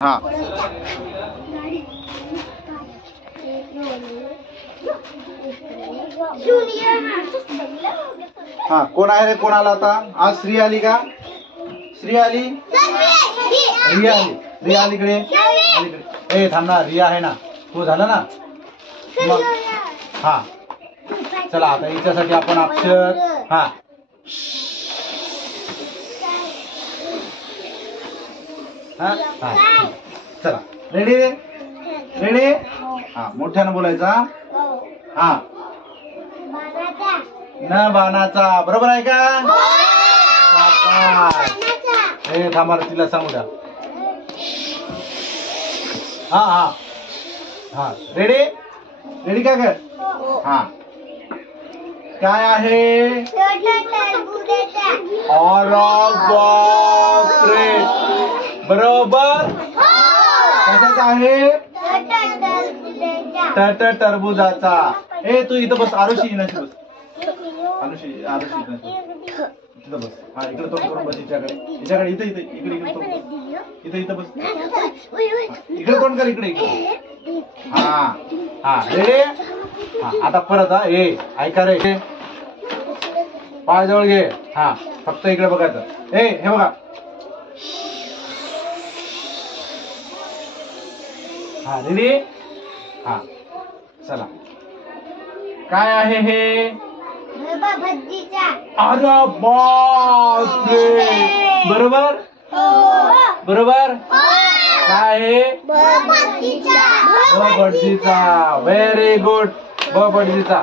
हाँ हाँ कोण आहे रे? कोण आला होता आज? श्री आली का? श्री आली? रिया आली. रिया अलीकडे. अलीकडे. ए थांब ना, रिया आहे ना. तो झाला ना मग. हा चला आता हिच्यासाठी आपण अक्षर. हा हा हा चला. रेडी? रेडी? हा मोठ्यानं बोलायचा. हा न बाणाचा. बरोबर आहे का? हे थांबा तिला सांगू द्या. हा हा हा रेडी? रेडी का कर? हा काय आहे? बापरे. बरोबर. कशाचा आहे? टरबुजाचा. ए तू इथं बस. आरुषी नशी बस. आरुषी आरुषी तिथं बस. हा इकडे तोंड करून बस. हिच्याकडे हिच्याकडे. इथं इथं इकडे इकडे तोंड. इथं इथं बस. इकडे तोंड कर. इकडे इकडे. हा हा रेडी? हा आता परत. हा ए ऐका रे. पाय जवळ घे. हा फक्त इकडे बघायचं. ए हे बघा. हा रेडी? हा चला. काय आहे हे? अरे बापरे. बरोबर बरोबर. काय आहे? भटजीचा. Very good. भटजीचा.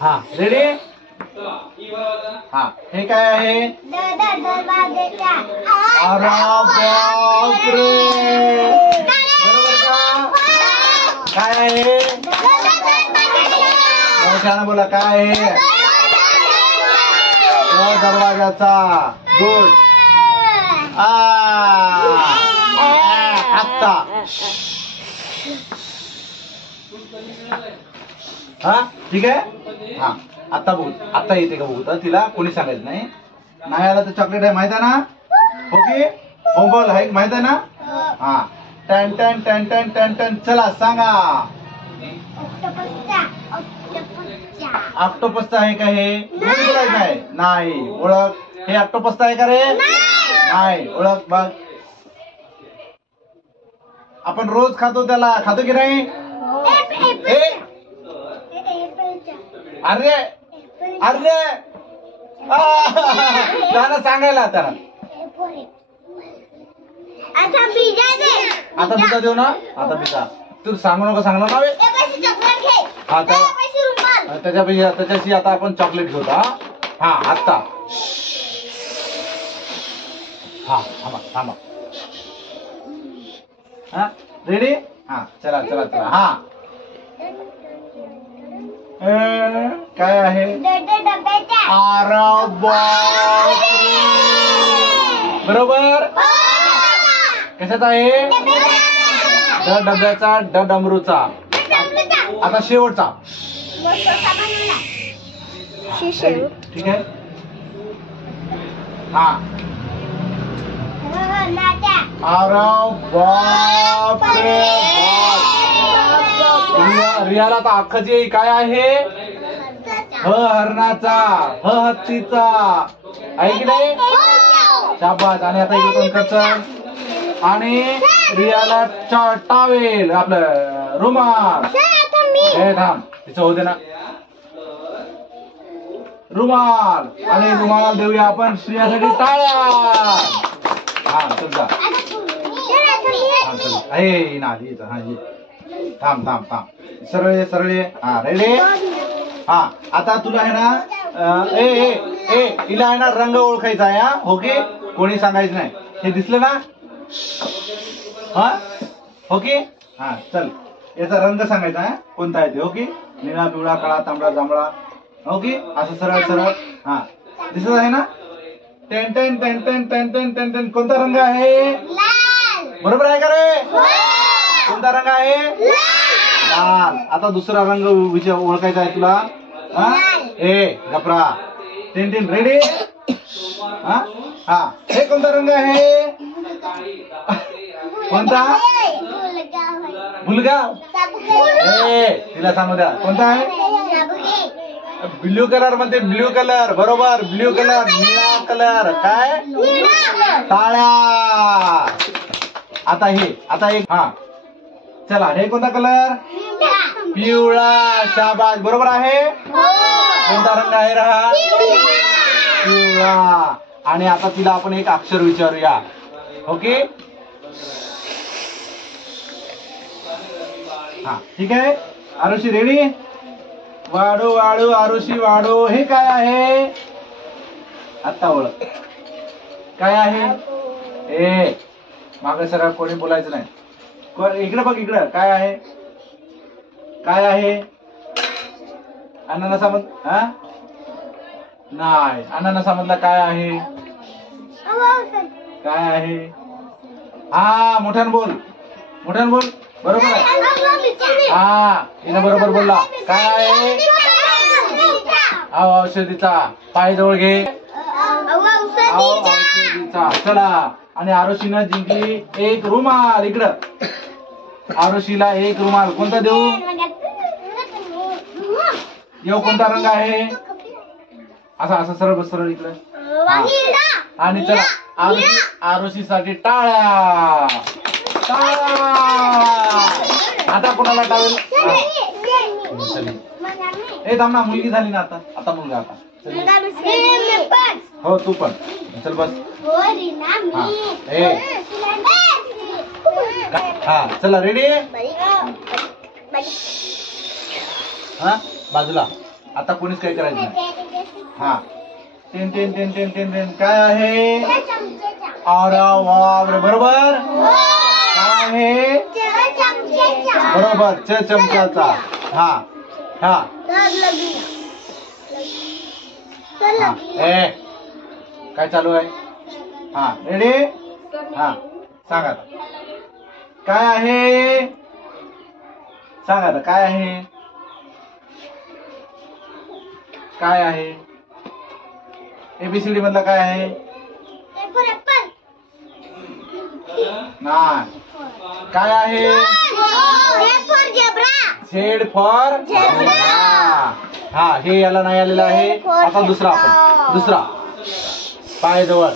हा रेडी? हा हे काय आहे? अरे बापरे. बरोबर का? काय आहे? मोठ्यानं बोला. काय आहे? दरवाजाचा. गुड. आत्ता. हा ठीक आहे. हा आता बघू. आता येते का बघू. तर तिला कोणी सांगायचं नाही. नाही आला तर चॉकलेट आहे. माहित आहे ना? ओके. बोंबल आहे माहित आहे ना? हा टन टन टन टन टन टन. चला सांगा. ऑक्टोपसचा आहे का हे? बोलायचं आहे. नाही. ओळख. हे ऑक्टोपसचा आहे का रे? नाही. ओळख बघ. आपण रोज खातो त्याला. खातो की नाही? अरे अरे त्याला सांगायला त्याला. आता बिजा देऊ ना. आता बिजा तू सांगू नको. सांगणार ना. हा त्याच्याशी आता आपण चॉकलेट घेऊ. हा आता. हा थांबा थांबा. हा रेडी? हा चला चला चला. हा काय आहे? बरोबर. कशाचा आहे? डब्याचा. डमरूचा. आता शेवटचा. ठीक आहे. हा बापरे. रियाला तर अख्खच येईल. काय आहे? हरणाचा. हत्तीचा. आहे की नाही? शाबास. आणि आता इकडे कचर. आणि रियाला टावेल. आपलं रुमाल. हे थांब तिचं होते ना. रुमाल. आणि रुमाला देऊया आपण श्रेयासाठी टाळ्या. हा समजा. आहे ना. हा थांब थांब थांब. सरळे सरळे. हा रेडी? हा आता तुला आहे ना. ए ए ए हिला आहे ना रंग ओळखायचा आहे. हा ओके. कोणी सांगायचं नाही. हे दिसलं ना? हा ओके. हा चल याचा रंग सांगायचा आहे. कोणता आहे ते? ओके. निळा पिवळा काळा तांबडा जांभळा. ओके. असं सरळ सरळ. हा दिसत आहे ना? Ten ten ten ten ten ten ten ten. कोणता रंग आहे? बरोबर आहे का रे? कोणता रंग आहे? लाल. आता दुसरा रंग ओळखायचा आहे तुला. हा ए गपरा. Ten ten ready? हा हा हे कोणता रंग आहे? कोणता? भुलगाव. तिला सांगू द्या कोणता आहे? ब्ल्यू कलर म्हणते. ब्ल्यू कलर बरोबर. ब्ल्यू कलर निळा कलर. काय? टाळ्या. आता एक हा चला हे कोणता कलर? पिवळा. शाबास बरोबर आहे. कोणता रंग आहे हा? पिवळा. आणि आता तिला आपण एक अक्षर विचारूया. ओके हा ठीक आहे. आरुषी रेडी? वाढू वाढू आरुषी वाढू. हे काय आहे? आता ओळख. काय आहे? ए मागे सगळं कोणी बोलायचं नाही. इकडे बघ इकडं. काय आहे? काय आहे? अननसामधला हा नाही. अननसामधला काय आहे? काय आहे? हा मोठ्यानं बोल. मोठ्यानं बोल. बरोबर आहे. हा हिनं बरोबर बोलला. काय आहे? औषधीचा. पाय जवळ घे. औषधीचा. चला आणि आरुषीनं जिंकली एक रुमाल. इकडं आरुषीला एक रुमाल. कोणता देऊ? यो कोणता रंग आहे? असा सरळ बस. सरळ इकडं. आणि चला आरुषीसाठी टाळ्या. टाळ्या. आता कोणाला टाळेल? ए थांब ना. मुलगी झाली ना आता. आता मुलगा. आता हो तू पण. चल बस. हा चला रेडी? हा बाजूला. आता कोणीच काही करायचं नाही. हा ten ten ten ten ten ten. काय आहे? अरे बापरे बरोबर. काय आहे? बरोबर चमच्याचा. हा हा ए काय चालू आहे? हा रेडी? हा सांगा काय आहे? सांगा आता काय आहे? काय आहे? एबीसीडी मधला काय आहे? नाही. काय आहे? झेड फॉर हा हे याला नाही आलेलं आहे. आता दुसरा आपण. दुसरा पाय जवळ.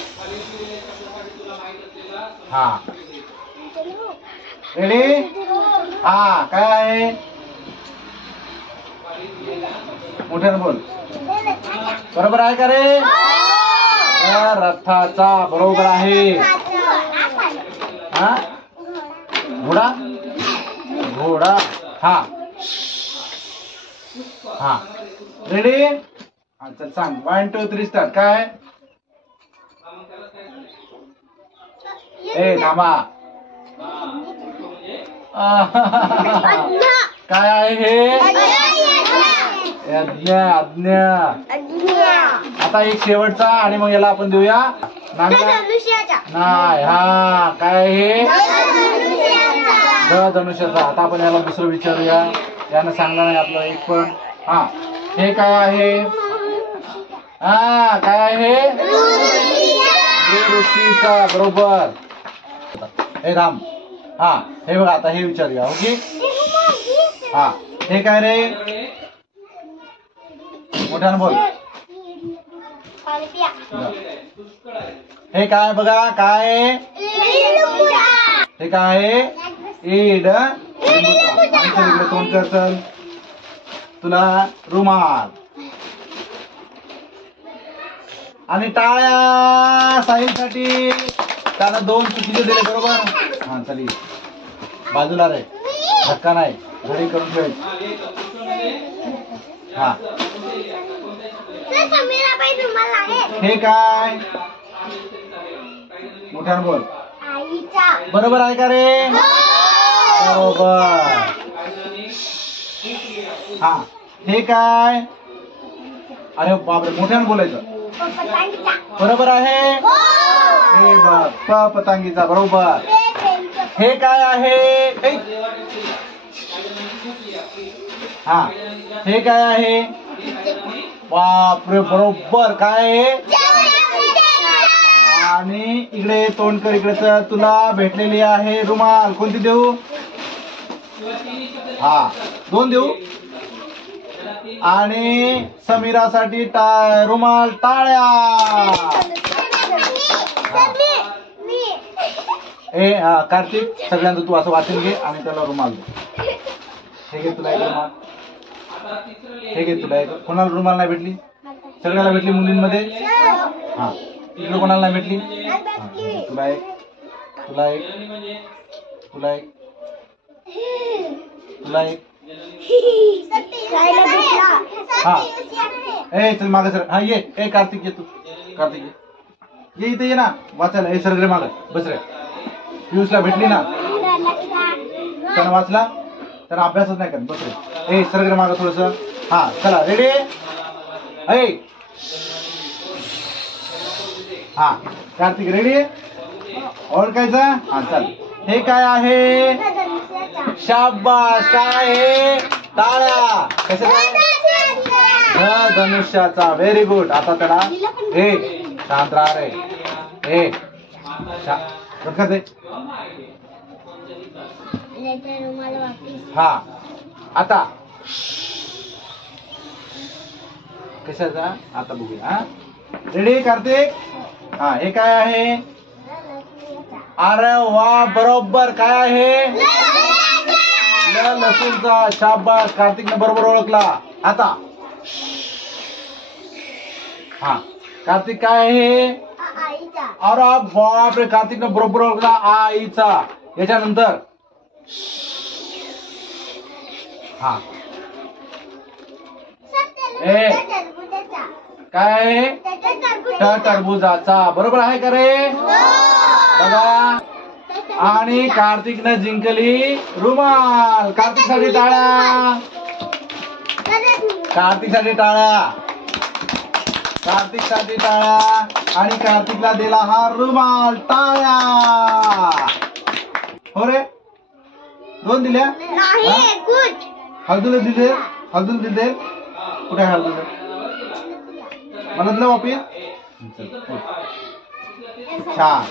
हा रेडी? हा काय आहे? मोठ्यानं बोल. बरोबर आहे का रे? रथाचा. बरोबर आहे. हा घोडा. घोडा. हा हा रेडी? हा चल सांग. 1 2 3 स्टार्ट. काय? ए थांबा. काय आहे हे? आज्ञा. आता एक शेवटचा आणि मग याला आपण देऊया नाही. हा काय हे? धनुष्याचा. आता आपण याला दुसरं विचारूया. यानं सांगणार नाही आपलं एक पण. हा हे काय आहे? हा काय आहे? ऋषीचा. बरोबर. हे राम. हा हे बघा आता हे विचारूया. ओके हा हे काय रे? मोठ्यानं बोल. हे काय बघा? काय हे काय? ईड. इकडे तोंड कर. चल तुला रुमाल आणि टाळ्या साहिलसाठी. त्यानं 2 चुकीचे दिले. बरोबर. हा चल बाजूला रे. धक्का नाही. घडी करून ठेव. हा हे काय? मोठ्यानं बोल. बरोबर आहे का रे? बरोबर. हा हे काय? अरे बापरे मोठ्यानं बोलायचं. बरोबर आहे. हे बघ पतंगीचा. बरोबर. हे काय आहे? हा हे काय आहे? बापरे बरोबर. काय आहे? आणि इकडे तोंड कर इकडे. तुला भेटलेली आहे रुमाल. कोणती देऊ? हा 2 देऊ. आणि समीरासाठी रुमाल. टाळ्या. कार्तिक सगळ्यांचं तू असं वाचून घे आणि त्याला रुमाल दे. हे घे तुला एक रुमाल. हे घे तुला एक. कोणाला रुमाल नाही भेटली? सगळ्याला भेटली मुलींमध्ये. हा इकडे कोणाला नाही भेटली? तुला एक, तुला एक, तुला एक, तुला एक. हा ए चल मागे सर. हा ये. ए कार्तिक ये तू. कार्तिक ये इथे ये ना वाचायला. ए सर रे माग बस रे. पियुषला भेटली ना. त्यानं वाचला. त्यानं अभ्यासच नाही करत. बस रे. ए सर रे माग थोडस. हा चला रेडी. ए हा कार्तिक रेडी. ओळखायचं. हा चल. हे काय आहे? शाबास. काय आहे? टाळ्या. कशाचा? धनुष्याचा. Very good. आता त्याला हे शांत राहा रे. हे दे. हा आता कशाचा? आता बघूया. हा रेडी कार्तिक. हा हे काय आहे? अरे वा बरोबर. काय आहे? लसूणचा. शाबास. कार्तिकने बरोबर ओळखला. आता हा कार्तिक काय आहे? अरे बापरे. कार्तिकने बरोबर ओळखला. आईचा. याच्यानंतर हा ए काय आहे? टरबुजाचा. बरोबर आहे का रे? बघा. आणि कार्तिकने जिंकली रुमाल. कार्तिकसाठी टाळ्या. कार्तिकसाठी टाळ्या. कार्तिकसाठी टाळ्या. आणि कार्तिकला दिला हा रुमाल. टाळ्या. हो रे 2 दिल्या. हळदूला दिले. हळदूला दिले. कुठे हळदूला? मला दिलं वापिस. छान.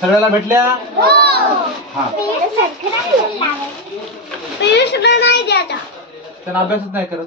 सगळ्याला भेटल्या. हा पियुष नाही द्यायचा. त्यांना अभ्यासच नाही करत.